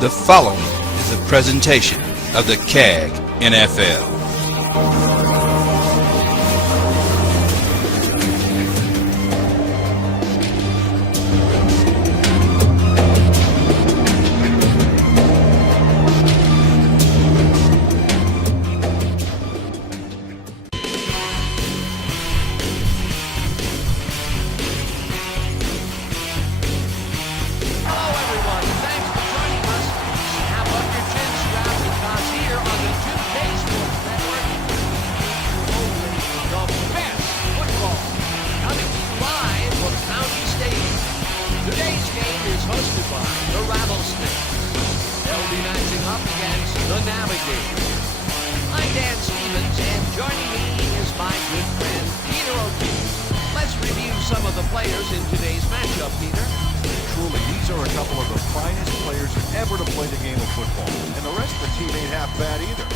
The following is a presentation of the CAG NFL. They'll be matching up against the Navigators. I'm Dan, and joining me is my good friend Peter O'Keefe. Let's review some of the players in today's matchup, Peter. Truly, these are a couple of the finest players ever to play the game of football, and the rest of the team ain't half bad either.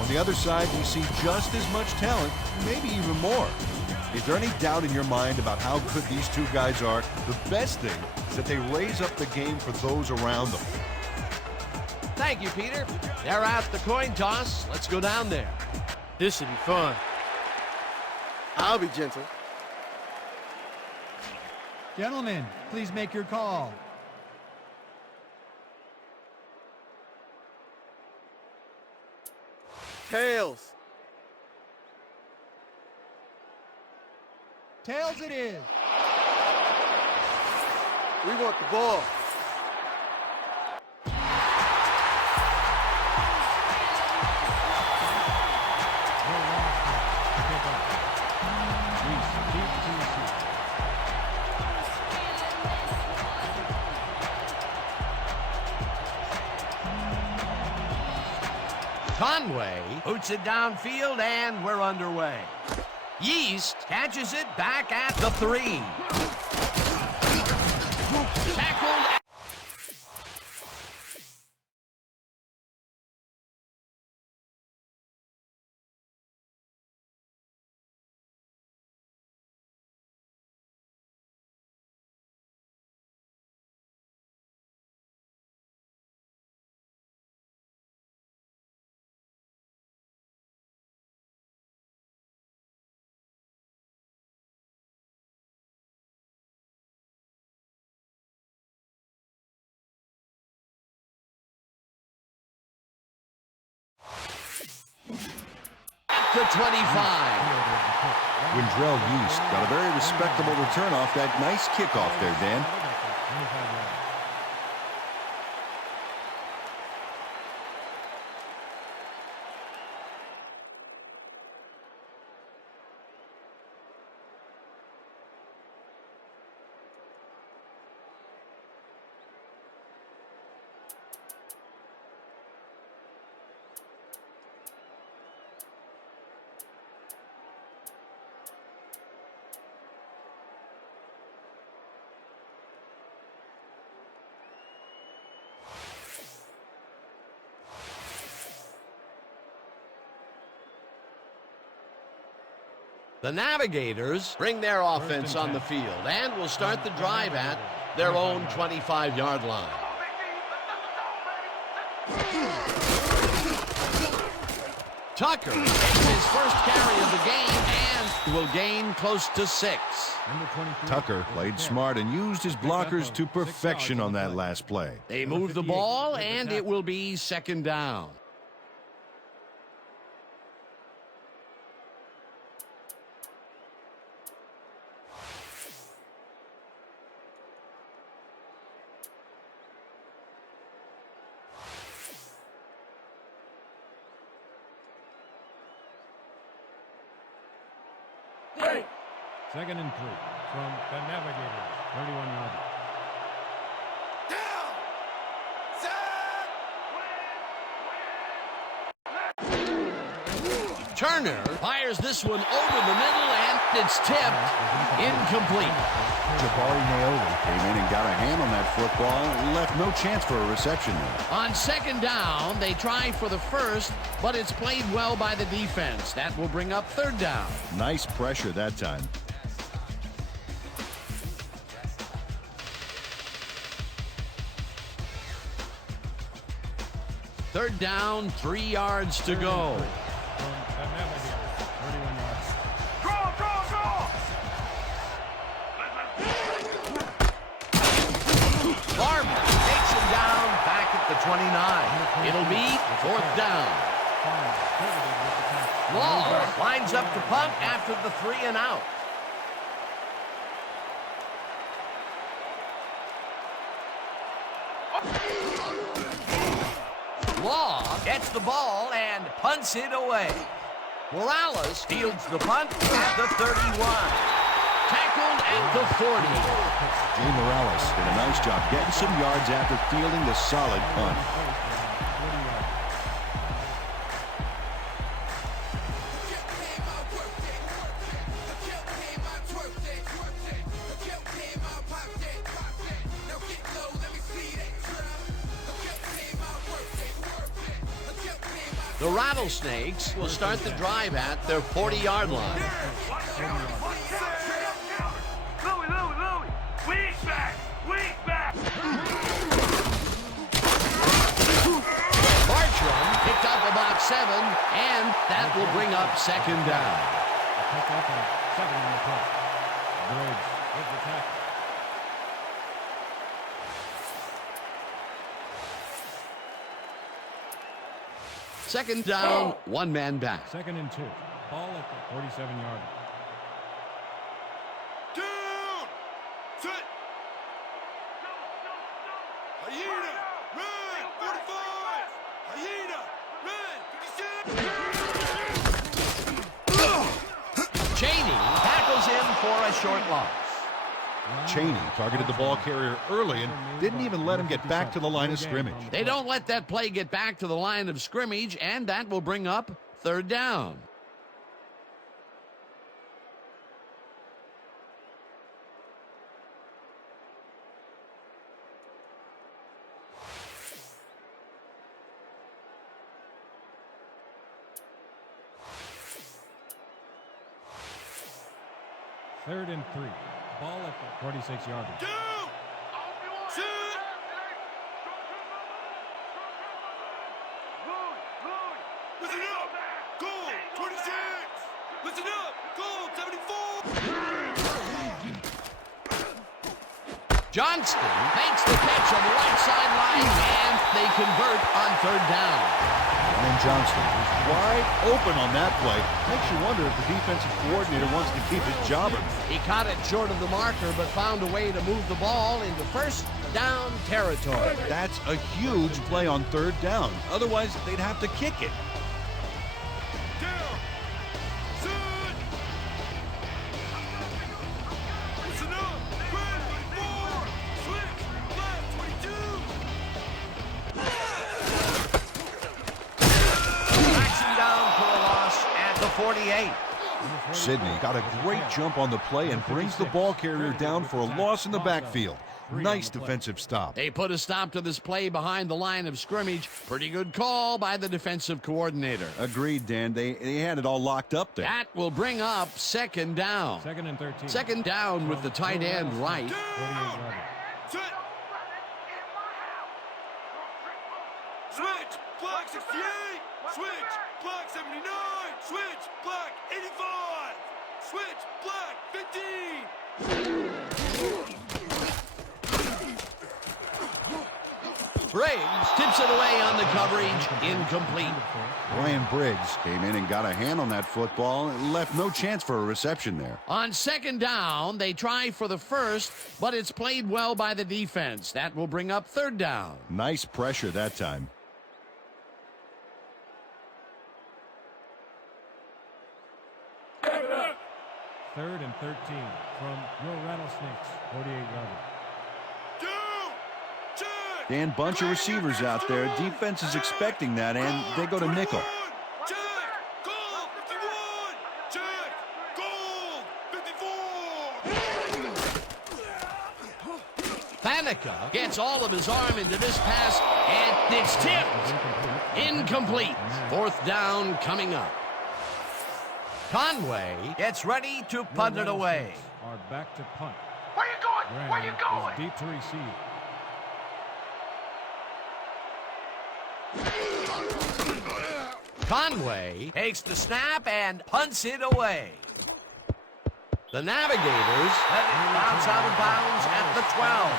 On the other side, we see just as much talent, maybe even more. Is there any doubt in your mind about how good these two guys are? The best thing is that they raise up the game for those around them. Thank you, Peter. They're at the coin toss. Let's go down there. This should be fun. I'll be gentle. Gentlemen, please make your call. Tails. Tails it is. We want the ball. Conway boots it downfield, and we're underway. Yeast catches it back at the 3. Tackled. To 25. Windrell Yeast got a very respectable return off that nice kickoff there, Dan. The Navigators bring their offense on the field and will start the drive at their own 25-yard line. Tucker takes his first carry of the game and will gain close to 6. Tucker played smart and used his blockers to perfection on that last play. They move the ball, and it will be 2nd down. Second and 3 from the Navigators, 31-yard line. Turner fires this one over the middle, and it's tipped incomplete. Jabari Naomi came in and got a hand on that football and left no chance for a reception there. On 2nd down, they try for the first, but it's played well by the defense. That will bring up 3rd down. Nice pressure that time. Third down, 3 yards to go. From the Navigators, 31 yards. Barber takes him down back at the 29. It'll be fourth down. Law lines up to punt after the 3 and out. Law gets the ball and punts it away. Morales fields the punt at the 31. Tackled at the 40. Jay Morales did a nice job getting some yards after fielding the solid punt. The Rattlesnakes will start the drive at their 40-yard line. Bartram picked up about 7, and that will bring up second down. Pick up a 7 on the play. Briggs with the tackle. Second down, 1 man back. 2nd and 2. Ball at the 47-yard line. Down! Set! Hyena! Red! 45! Hyena! Red! 56! Cheney tackles him for a short loss. Cheney targeted the ball carrier early and didn't even let him get back to the line of scrimmage. They don't let that play get back to the line of scrimmage, and that will bring up third down. Third and 3. Ball at the 46-yard line. Down! Set! Listen up! Goal! 26! Listen up! Goal! 74! Johnston makes the catch on the right sideline, and they convert on third down. And Johnston was wide open on that play. Makes you wonder if the defensive coordinator wants to keep his jobber. He caught it short of the marker, but found a way to move the ball into first down territory. That's a huge play on third down. Otherwise, they'd have to kick it. Down! Set! Listen up! Red 24! Switch! Black 22! Tracks him down for a loss at the 48. Sidney got a great jump on the play and brings the ball carrier down for a loss in the backfield. Nice defensive stop. They put a stop to this play behind the line of scrimmage. Pretty good call by the defensive coordinator. Agreed, Dan. They had it all locked up there. That will bring up second down. 2nd and 13. Second down with the tight end right. 48-yard line. Set! Switch! Black 68! Switch! Black 79! Switch! Black 85! Switch! Black 15! Briggs tips it away on the coverage. Incomplete. Ryan Briggs came in and got a hand on that football and left no chance for a reception there. On second down, they try for the first, but it's played well by the defense. That will bring up third down. Nice pressure that time. Third and 13 from your Rattlesnakes, 48-yard line. Down! Check! Dan, bunch of receivers out there. Defense is expecting that, and they go to nickel. Check! Goal! 51! Check! Goal! 54! Faneca gets all of his arm into this pass, and it's tipped. Incomplete. Fourth down coming up. Conway gets ready to punt it away. Are back to punt. Where you going? Where you Graham going? is deep to receive. Conway takes the snap and punts it away. The Navigators let it bounce out of bounds at the 12.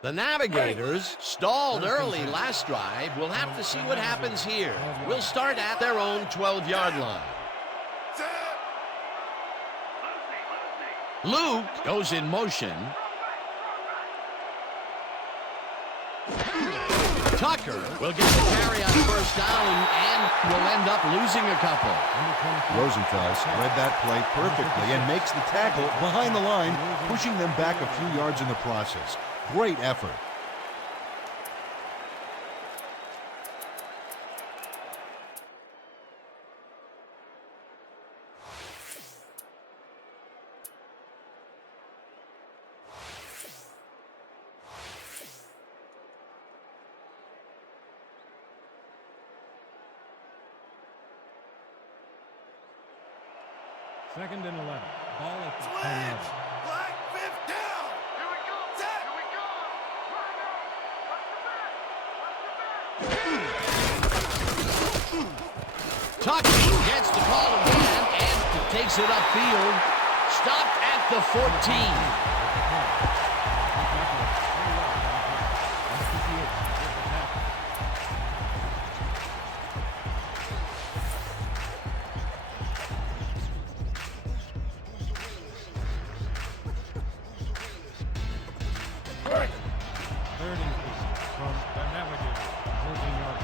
The Navigators stalled early last drive. We'll have to see what happens here. We'll start at their own 12-yard line. Luke goes in motion. Tucker will get the carry on first down and will end up losing a couple. Rosenthal read that play perfectly and makes the tackle behind the line, pushing them back a few yards in the process. Great effort. Second and 11. Ball at the 10-yard. Black, fifth down. Here we go. Set. Here we go. Tucker gets the call again and takes it upfield. Stopped at the 14. Third and 8 from the Navigators. 14-yard.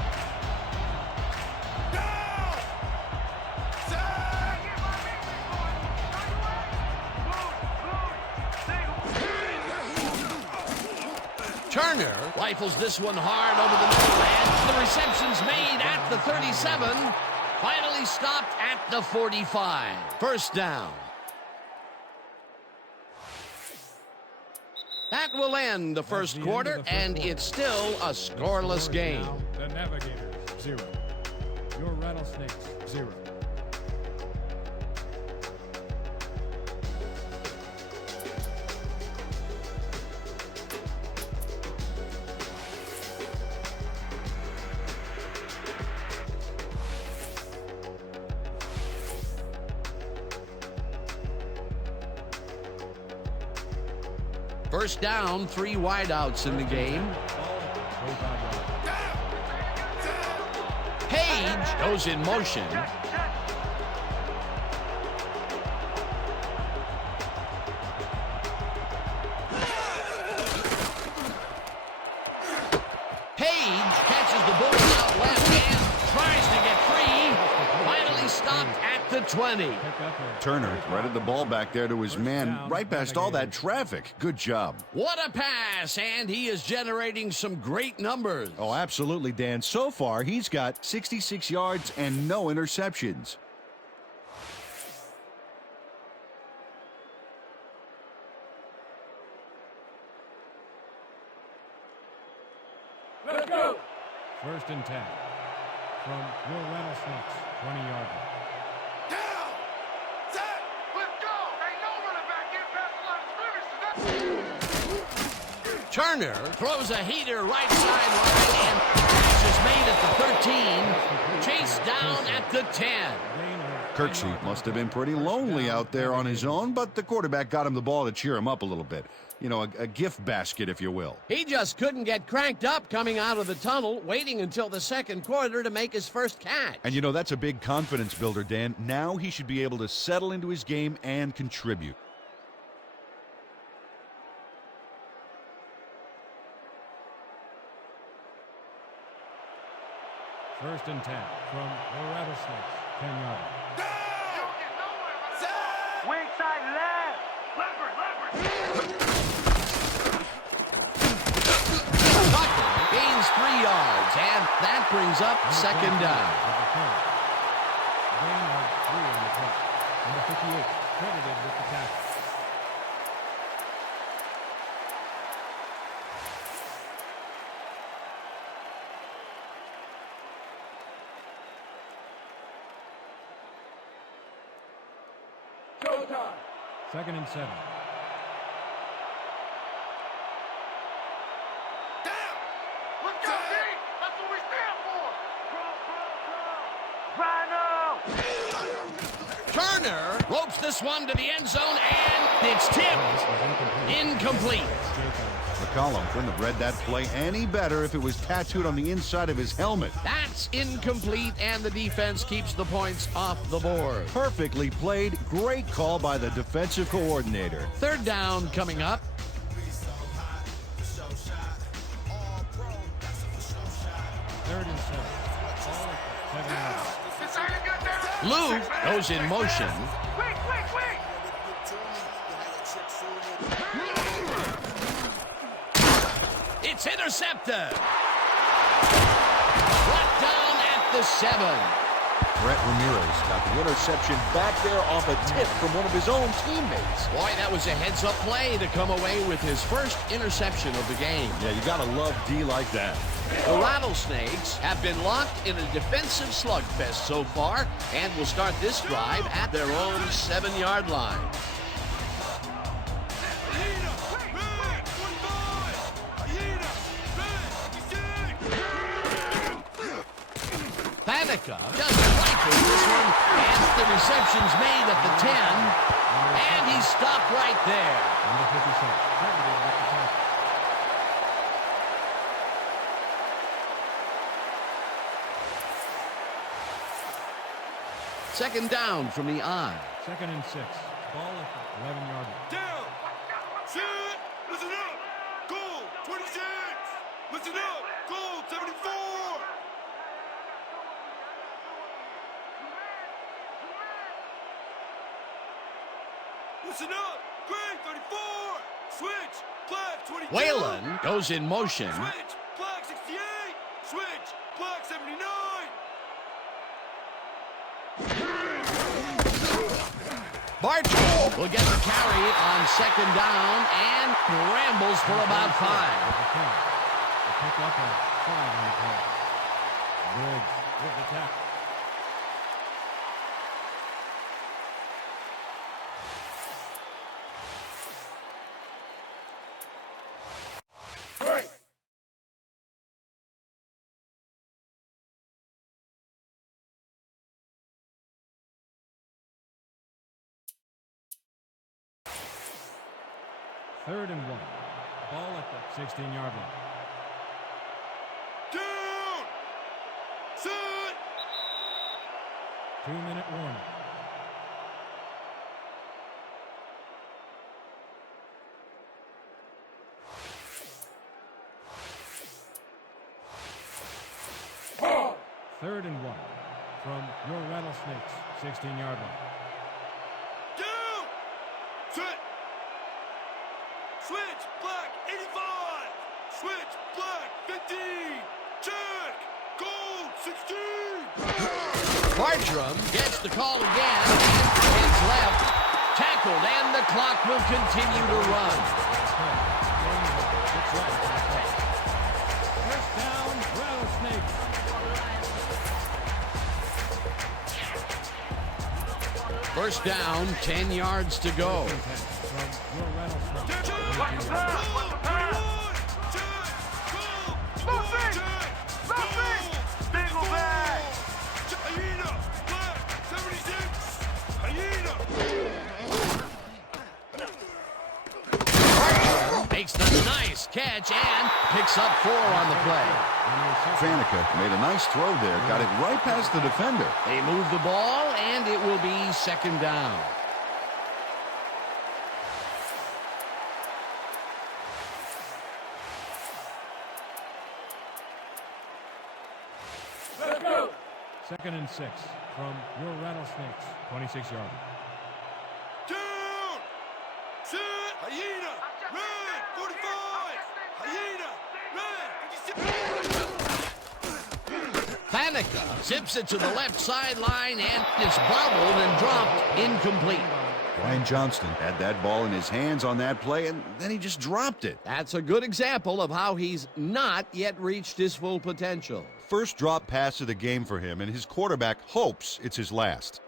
Down. Set. Turner rifles this one hard over the middle, and the reception's made at the 37. Finally stopped at the 45. First down. That will end the first quarter, and it's still a scoreless game. The Navigators, 0. Your Rattlesnakes, 0. First down, 3 wideouts in the game. Page goes in motion. Page catches the ball out left and tries to get free. Finally stopped at the 20. Turner threaded the ball back there to his man, right past all that traffic. Good job. What a pass, and he is generating some great numbers. Oh, absolutely, Dan. So far, he's got 66 yards and no interceptions. Let's go. First and 10 from your Rattlesnakes, 20-yard line. Down. Set. Let's go. Ain't no running back in past the line of scrimmage. Turner throws a heater right sideline, and catch is made at the 13. Chased down at the 10. Kirksey must have been pretty lonely out there on his own, but the quarterback got him the ball to cheer him up a little bit. You know, a gift basket, if you will. He just couldn't get cranked up coming out of the tunnel, waiting until the second quarter to make his first catch. And you know, that's a big confidence builder, Dan. Now he should be able to settle into his game and contribute. First and 10 from the Rattlesnakes, 10-yard line. Wing side left. Leopard. Tucker gains 3 yards, and that brings up second down. Gain of 3 on the play. Number 58 credited with the tackle. Second and 7. Down! Let's go, D! That's what we stand for! Rhino! Turner ropes this one to the end zone, and it's tipped. Incomplete. McCollum couldn't have read that play any better if it was tattooed on the inside of his helmet. That's incomplete, and the defense keeps the points off the board. Perfectly played. Great call by the defensive coordinator. Third down coming up. Third and 7. Ball at the 7-yard line. This ain't a good down! Lou goes in motion. Wait! It's intercepted. Brought down at the 7. Brett Ramirez got the interception back there off a tip from one of his own teammates. Boy, that was a heads-up play to come away with his first interception of the game. Yeah, you gotta love D like that. The Rattlesnakes have been locked in a defensive slugfest so far and will start this drive at their own 7-yard line. Faneca doesn't like this one, and the reception's made at the 10, and he's stopped right there. Number 57. Targeted at the tackle. Second down from the I. Second and 6. Ball at the 11-yard line. Down! Sit! Listen up! Goal 26! Listen up! Goal 74! Listen up! Grade 34! Switch! Flag 22! Whalen goes in motion. Switch! Flag 68! Switch! Flag 79! Bartram will get the carry on second down and rambles for about 5. With the 10. The pick up at 5 on the play. Briggs with the tackle. Third and 1. Ball at the 16-yard line. Down! Sit! 2-minute warning. Third and 1 from your Rattlesnakes 16-yard line. Down! Sit! Switch! Black 85! Switch! Black 15! Check! Gold 16! Bartram gets the call again, hands left, tackled, and the clock will continue to run. First down, Rattlesnakes. First down, 10 yards to go. From your Rattlesnakes. What's the pass? What's the pass? Nothing! Nothing! Single back! Hyena! Black 76! Hyena! Makes the nice catch and picks up 4 on the play. Faneca made a nice throw there, got it right past the defender. They move the ball, and it will be second down. Let's go! Second and 6 from your Rattlesnakes 26-yard line. Down! Sit! Hyena! Red 45! Hyena! Red 56! Faneca zips it to the left sideline, and it's bobbled and dropped incomplete. Brian Johnston had that ball in his hands on that play, and then he just dropped it. That's a good example of how he's not yet reached his full potential. First drop pass of the game for him, and his quarterback hopes it's his last.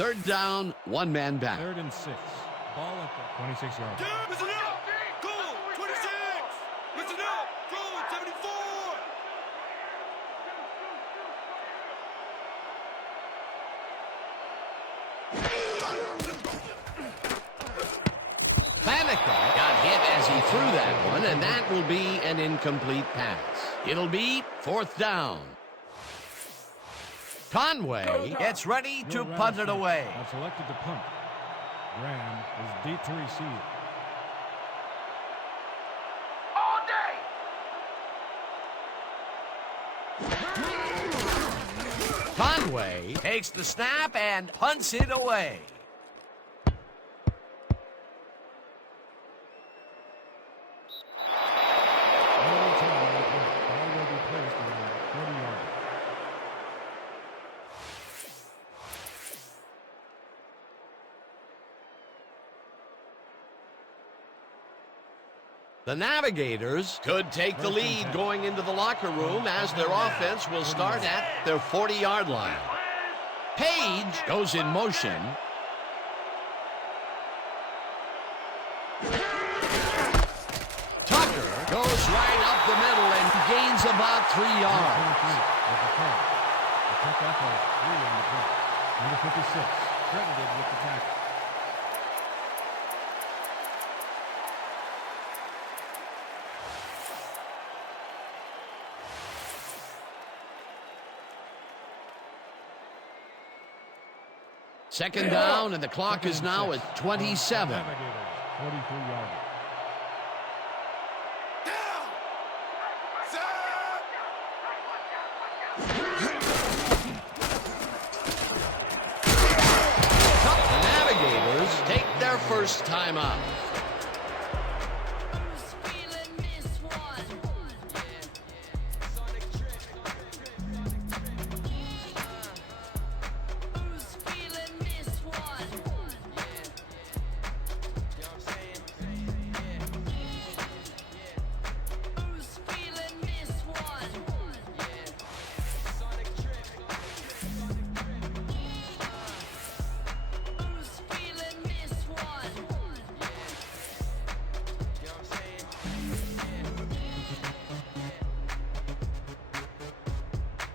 Third down, one man back. 3rd and 6. Ball at the 26 yard line. Listen up! Goal 26! Listen up! Goal 74! Faneca got hit as he threw that one, and that will be an incomplete pass. It'll be 4th down. Conway gets ready to punt it away. Have selected to punt. Graham is deep to receive. All day! Conway takes the snap and punts it away. No time on the punt. Ball will be placed around 30 yards. The Navigators could take the lead going into the locker room as their offense will start at their 40-yard line. Page goes in motion. Tucker goes right up the middle and gains about 3 yards. With the punt. The pickup of 3 on the punt. Number 56, credited with the tackle. Second down, and the clock is now at 27. Navigators, 43-yard. Down! Set! The Navigators take their first time out.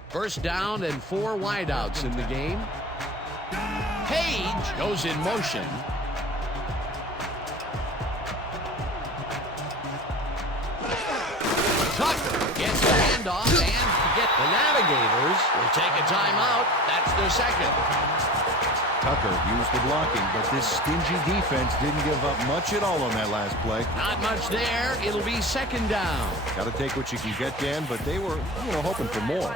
First down and 4 wideouts in the game. Page goes in motion. Tucker gets the handoff and forget the Navigators will take a timeout. That's their second. Tucker used the blocking, but this stingy defense didn't give up much at all on that last play. Not much there. It'll be second down. Got to take what you can get, Dan, but they were hoping for more.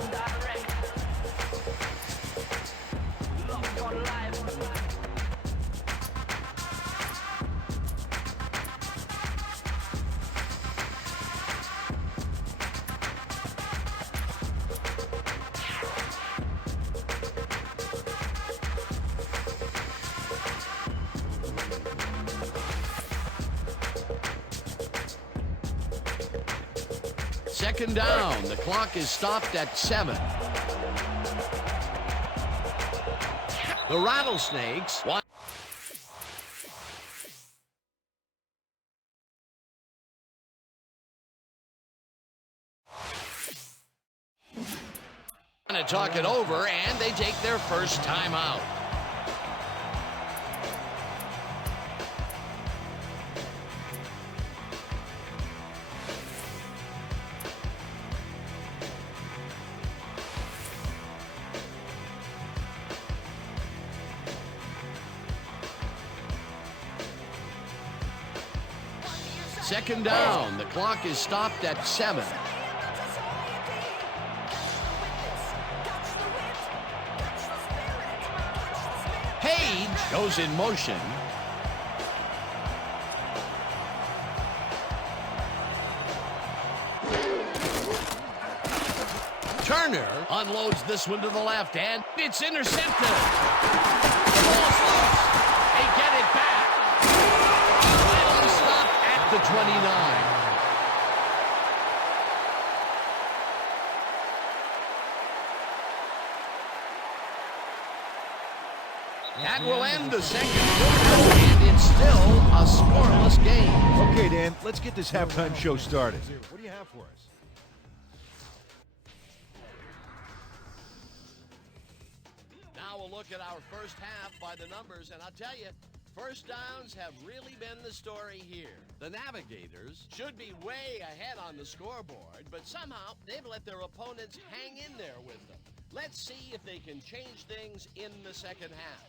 Second down. The clock is stopped at 7. The Rattlesnakes want to talk it over, and they take their first timeout. Second down. The clock is stopped at 7. Page goes in motion. Turner unloads this one to the left, and it's intercepted. The ball's loose. They get it back. Finally stopped at the 29. That will end the second quarter, and it's still a scoreless game. Okay, Dan, let's get this halftime show started. What do you have for us? Now we'll look at our first half by the numbers, and I'll tell you, first downs have really been the story here. The Navigators should be way ahead on the scoreboard, but somehow they've let their opponents hang in there with them. Let's see if they can change things in the second half.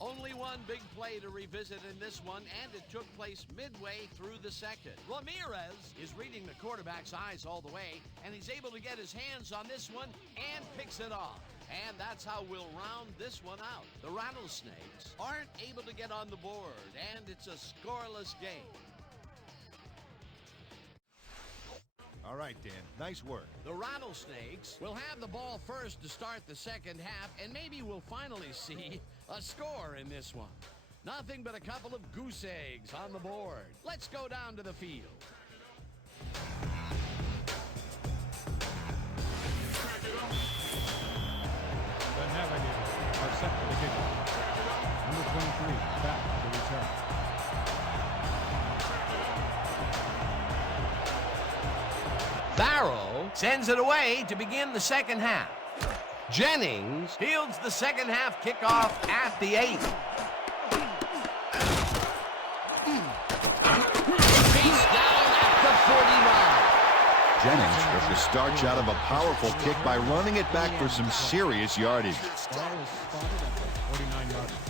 Only one big play to revisit in this one, and it took place midway through the second. Ramirez is reading the quarterback's eyes all the way, and he's able to get his hands on this one and picks it off. And that's how we'll round this one out. The Rattlesnakes aren't able to get on the board, and it's a scoreless game. All right, Dan, nice work. The Rattlesnakes will have the ball first to start the second half, and maybe we'll finally see a score in this one. Nothing but a couple of goose eggs on the board. Let's go down to the field. The Navigators are set for the kickoff. Number 23, back to return. Barrow sends it away to begin the second half. Jennings fields the second half kickoff at the 8. Face down at the 49. Jennings took the starch out of a powerful kick by running it back for some serious yardage. Ball is spotted at the 49-yard line.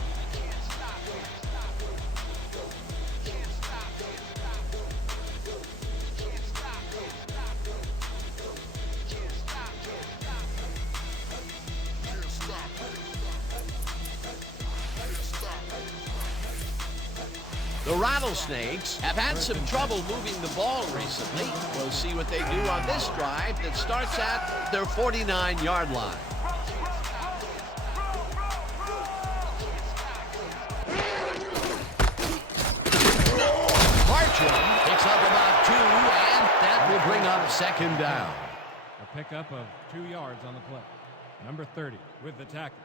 The Rattlesnakes have had some trouble moving the ball recently. We'll see what they do on this drive that starts at their 49-yard line. Bartram picks up about 2, and that will bring up second down. A pickup of 2 yards on the play. Number 30 with the tackle.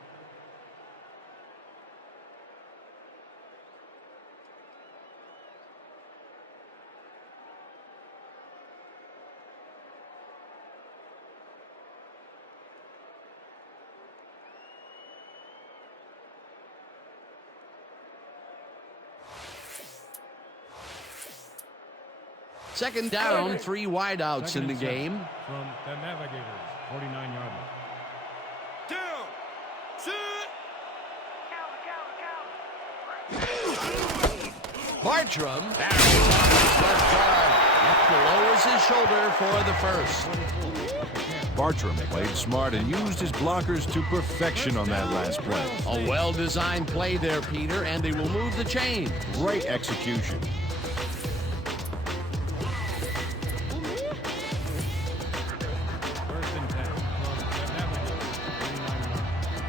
Second down, 3 wideouts in the game. From the Navigators, 49-yard line. Down. Sit. Bartram left guard lowers his shoulder for the first. Bartram played smart and used his blockers to perfection on that last play. A well-designed play there, Peter, and they will move the chain. Great execution. First and 10 from the Navigators, 49-yard line.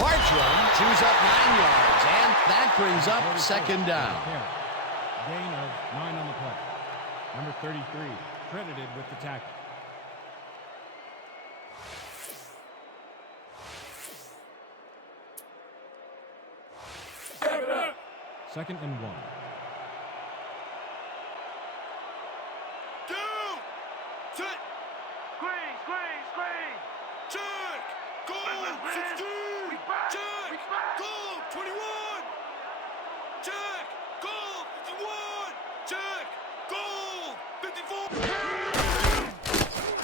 Bartram chews up 9 yards, and that brings up second down. Gain of 9 on the play. Number 33, credited with the tackle. Second and 1. Down. Sit. Screen. Check. Goal. 16. Check. Goal. 21. Check. Goal. 51. Check. Goal. 54.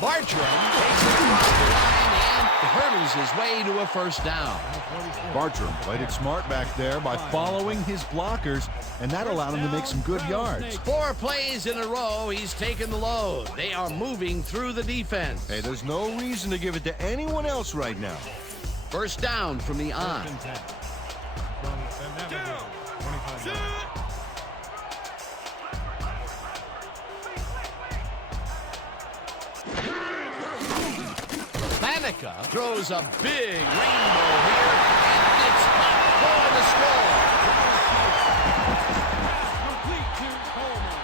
Bartram takes it across the line and hurdles his way to a first down. Bartram played it smart back there by following his blockers, and that allowed him to make some good yards. 4 plays in a row, he's taken the load. They are moving through the defense. Hey, there's no reason to give it to anyone else right now. First down from the on. First and 10 from the Navigators, 25 yards. America throws a big rainbow here, and it's up for the score. Complete to Coleman.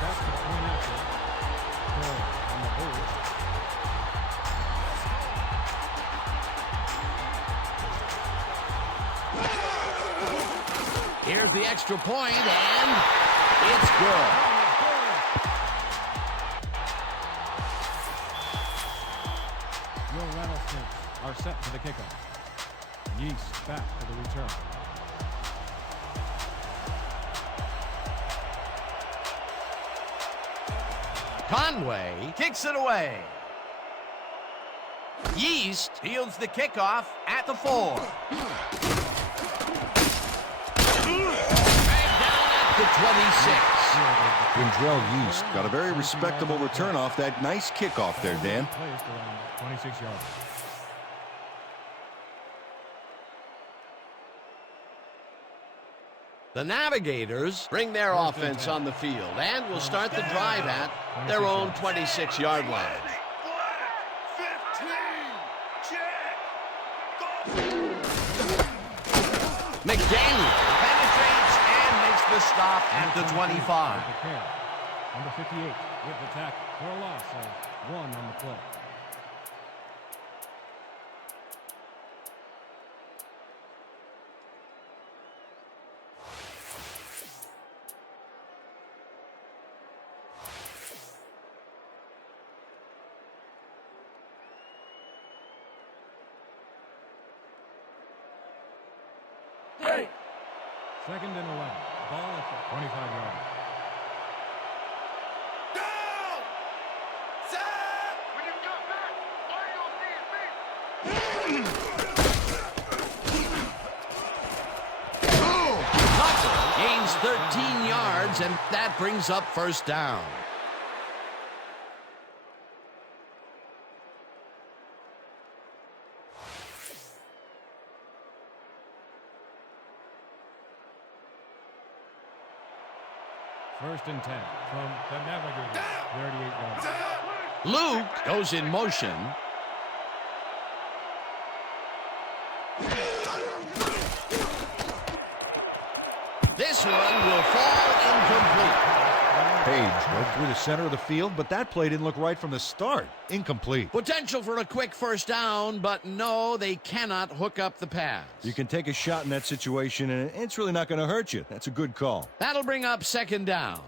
That's the point after. Cole on the board. Here's the extra point, and it's good. Your Rattlesnakes are set for the kickoff. Yeast back for the return. Conway kicks it away. Yeast fields the kickoff at the 4. Dragged down at the 26. Windrell Yeast got a very respectable return off that nice kickoff there, Dan. Placed around 26 yards. The Navigators bring their offense on the field and will start the drive at their own 26-yard line. 15. Check. McDaniel penetrates and makes the stop at the 25. Number 58 with the tackle for a loss of 1 on the play. Second and 11. Ball at the 25-yard line. Down. Set. When you come back, Tucker gains 13 yards, and that brings up first down. First and 10 from the Navigators. 38 yards. Luke goes in motion. This one will fall incomplete. Page broke through the center of the field, but that play didn't look right from the start. Incomplete. Potential for a quick first down, but no, they cannot hook up the pass. You can take a shot in that situation, and it's really not going to hurt you. That's a good call. That'll bring up second down.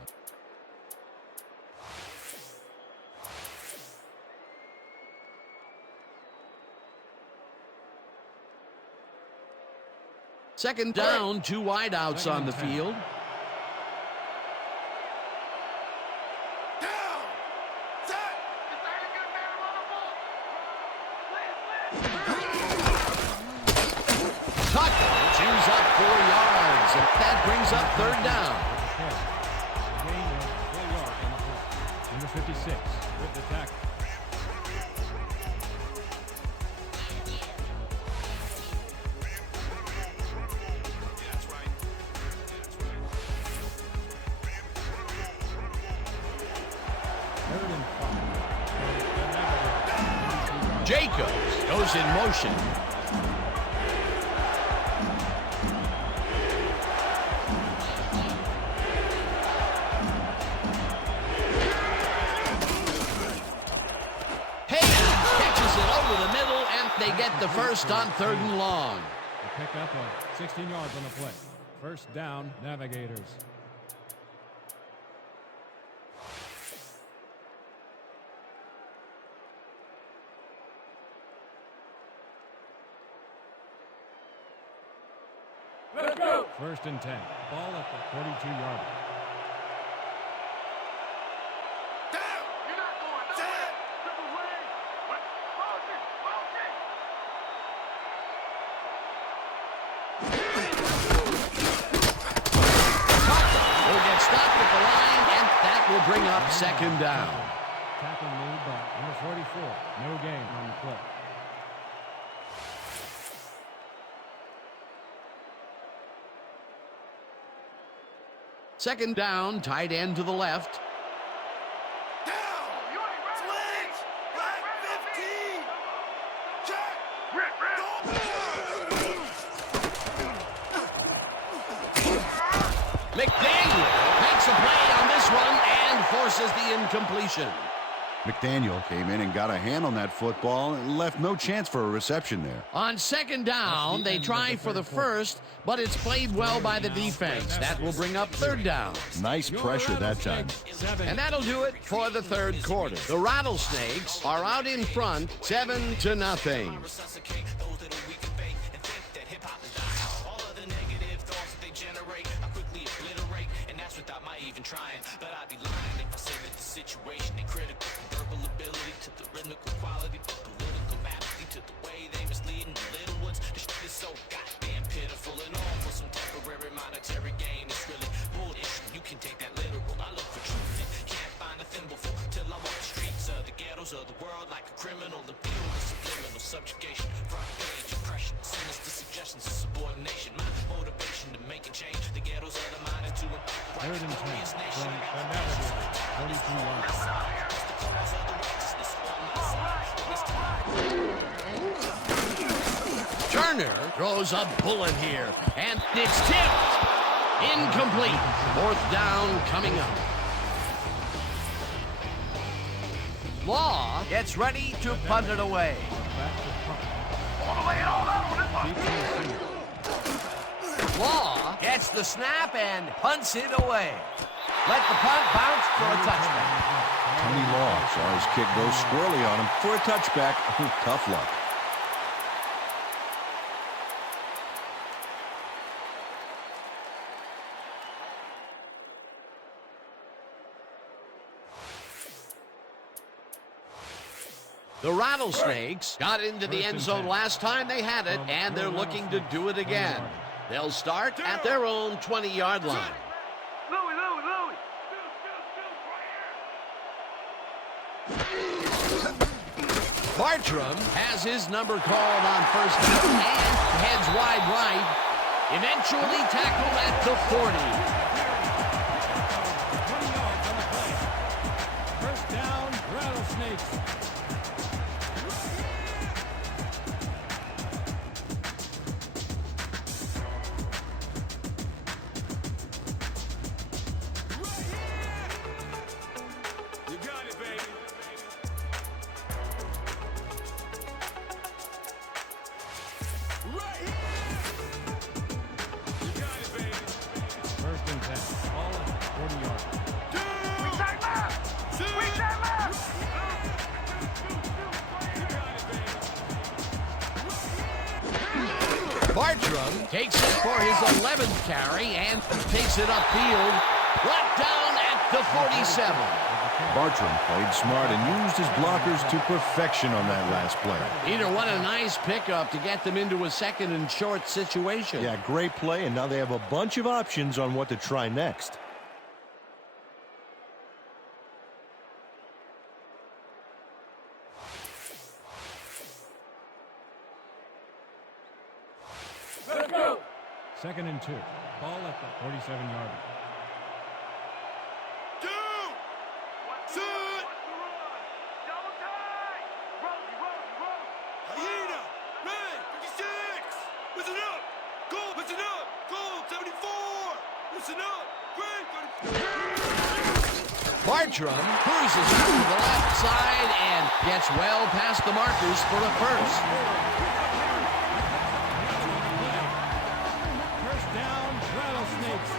Second down, 2 wideouts on the field. Down. Set. Is that a good man on the ball? Tucker chews up 4 yards, and that brings up third down. Gain of 4 yards on the play. Number 56 with the tackle. Third and 5. Jacobs goes in motion. Catches it over the middle, and they get the first on 3rd and long. They pick up 16 yards on the play. First down, Navigators. Let's go. First and 10. Ball at the 42-yard line. Down. You're not going. Set. Triple wing. Motion. Will get stopped at the line, and that will bring up second down. Tackle made by number 44. No gain on the play. Second down, tight end to the left. Down. You ain't ready. Switch. McDaniel makes a play on this one and forces the incompletion. McDaniel came in and got a hand on that football and left no chance for a reception there. On second down, they try for the first, but it's played well by the defense. That will bring up third down. Nice pressure that time. And that'll do it for the third quarter. The Rattlesnakes are out in front, 7-0. Trying, but I'd be lying if I said that the situation ain't critical. From verbal ability to the rhythmical quality, from political apathy to the way they misleading the little ones. This shit is so goddamn pitiful and all for some temporary monetary gain. It's really bullshit. You can take that literal. I look for truth and can't find a thimbleful till I'm on the streets of the ghettos of the world like a criminal and feel the subliminal subjugation, front page oppression, sinister suggestions of subordination. My motivation to making change. The ghettos of the mind into a Third and 10 from the Navigators, 42 yards. Turner throws a bullet here, and it's tipped. Incomplete. Fourth down coming up. Law gets ready to punt it away. Law gets the snap and punts it away. Let the punt bounce for a touchback. Tony Law saw his kick go squirrely on him for a touchback. Tough luck. The Rattlesnakes got into the end zone last time they had it, and they're looking to do it again. They'll start at their own 20-yard line. Louie. Bartram has his number called on first down and heads wide right. Eventually tackled at the 40. 20 yards on the play. First down, Rattlesnakes. You got it, baby. Right here. You got it, baby. First and 10. Ball at 40 yards. We take left. We take left. You got it, baby. Bartram takes it for his 11th carry and takes it upfield. Brought down at the 47. Bartram played smart and used his blockers to perfection on that last play. Peter, what a nice pickup to get them into a second and short situation. Yeah, great play, and now they have a bunch of options on what to try next. Let's go. Second and 2. Ball at the 47-yard line. Double time. Roll. Hyena, Ray, 56. Listen up. Gold, listen up. Gold, 74. Listen up. Ray, 34. Bartram cruises to the left side and gets well past the markers for a first. First down, Rattlesnakes.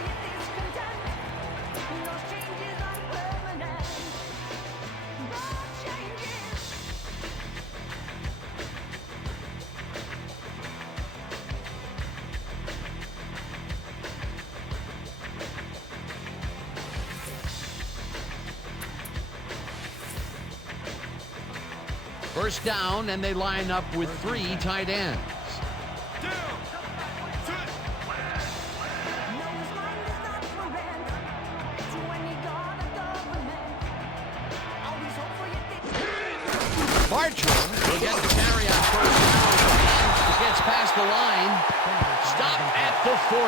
First down, and they line up with 3 tight ends. Down. Sit. Bartram will get the carry on first down and gets past the line. Stop at the 40.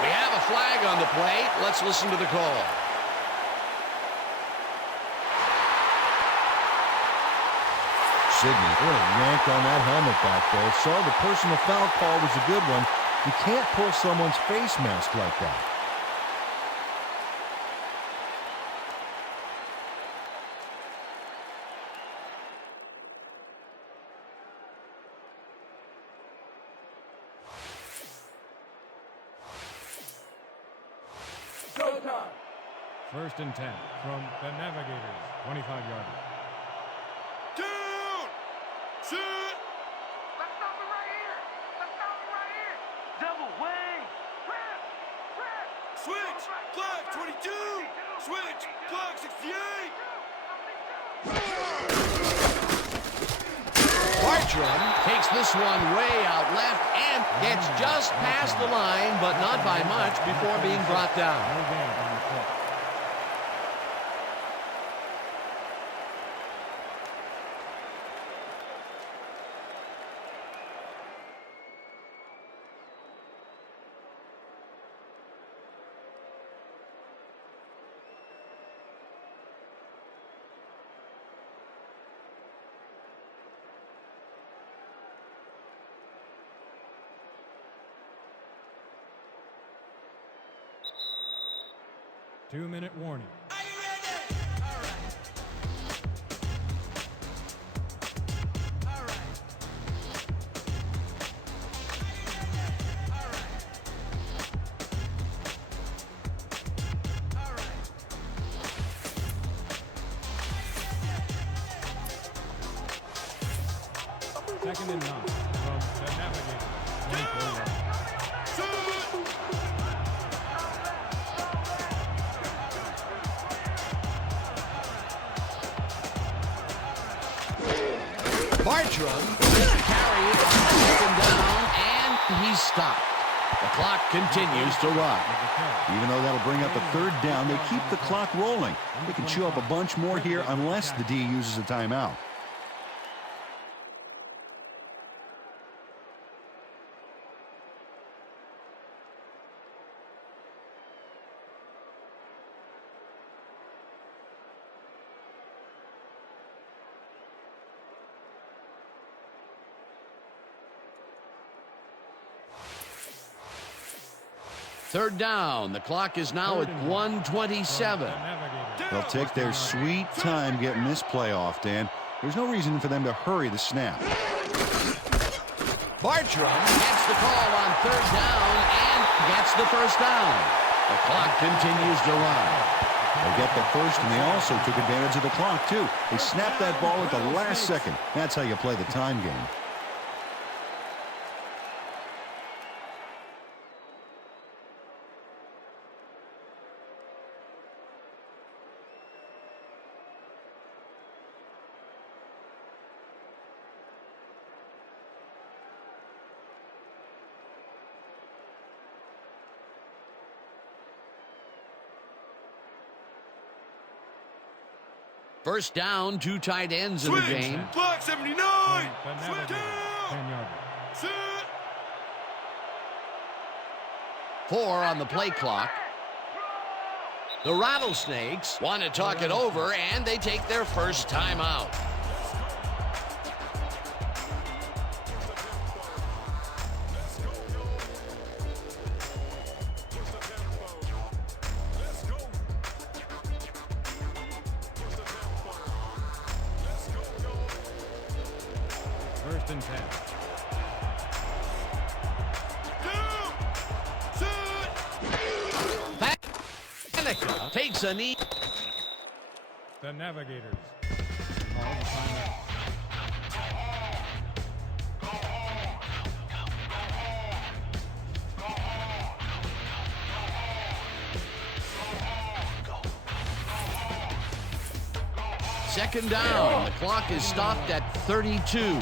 We have a flag on the play. Let's listen to the call. Sidney really yanked on that helmet back there. So the personal foul call was a good one. You can't pull someone's face mask like that. First and 10 from the Navigators, 25-yard line. Down! Sit! Let's stop it right here. Let's stop it right here. Double wing. Press. Press. Switch! Flag 22! Switch! Flag 68! Bartram takes this one way out left and gets just past the line, but not by much before being brought down. No gain on the play. Two-minute warning. Second and 9 from the Navigators, 24 yards. Bartram is to carry it on second down, and he's stopped. The clock continues to run. Even though that'll bring up a third down, they keep the clock rolling. They can chew up a bunch more here unless the D uses a timeout. Third down. The clock is now at 1:27. They'll take their sweet time getting this play off, Dan. There's no reason for them to hurry the snap. Bartram gets the call on third down and gets the first down. The clock continues to run. They get the first, and they also took advantage of the clock, too. They snapped that ball at the last second. That's how you play the time game. First down, two tight ends in the Switch! game. Flag 79! The Switch Navigators, down! 10-yard line. Sit! 4 on the play clock. The Rattlesnakes want to talk it over, and they take their first timeout. First and 10. Down! Sit! Panica takes a knee. The Navigators call the timeout. Second down. The clock is stopped at 32.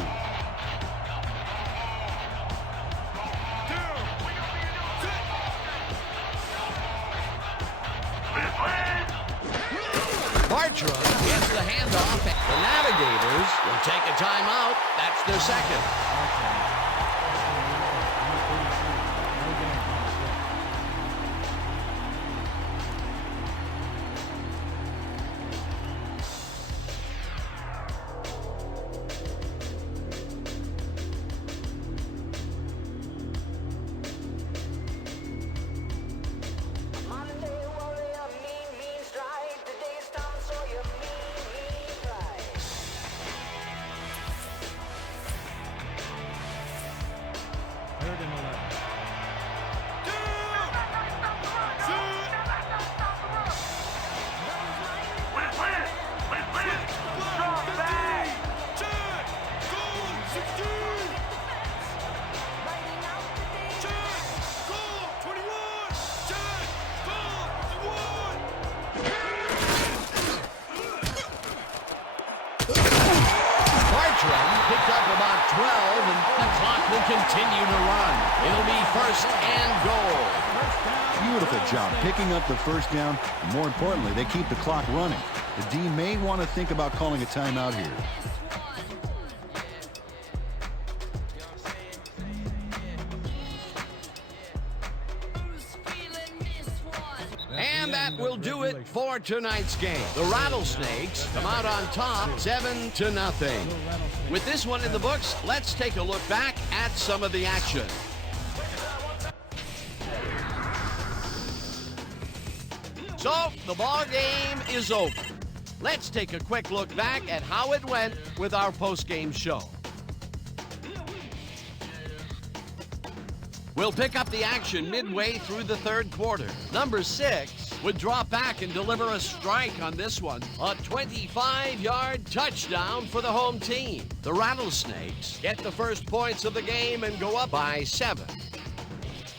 Bartram gets the handoff. The Navigators will take a timeout. That's their second. 12, and the clock will continue to run. It'll be first and goal. Beautiful job picking up the first down. And more importantly, they keep the clock running. The D may want to think about calling a timeout here. And that will do it for tonight's game. The Rattlesnakes come out on top 7-0. With this one in the books, let's take a look back at some of the action. So, the ball game is over. Let's take a quick look back at how it went with our post-game show. We'll pick up the action midway through the third quarter. Number 6 would drop back and deliver a strike on this one. A 25-yard touchdown for the home team. The Rattlesnakes get the first points of the game and go up by 7.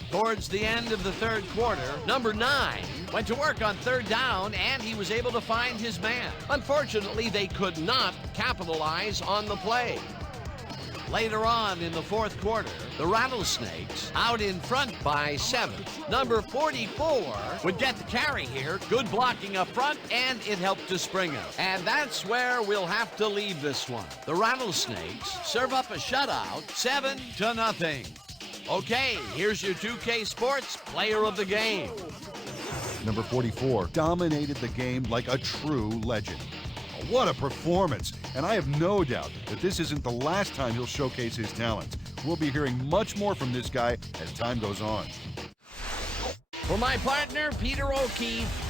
Towards the end of the third quarter, number 9 went to work on third down, and he was able to find his man. Unfortunately, they could not capitalize on the play. Later on in the fourth quarter, the Rattlesnakes out in front by 7. Number 44 would get the carry here. Good blocking up front, and it helped to spring him. And that's where we'll have to leave this one. The Rattlesnakes serve up a shutout, 7-0. Okay, here's your 2K Sports Player of the Game. Number 44 dominated the game like a true legend. What a performance! And I have no doubt that this isn't the last time he'll showcase his talents. We'll be hearing much more from this guy as time goes on. For my partner, Peter O'Keefe,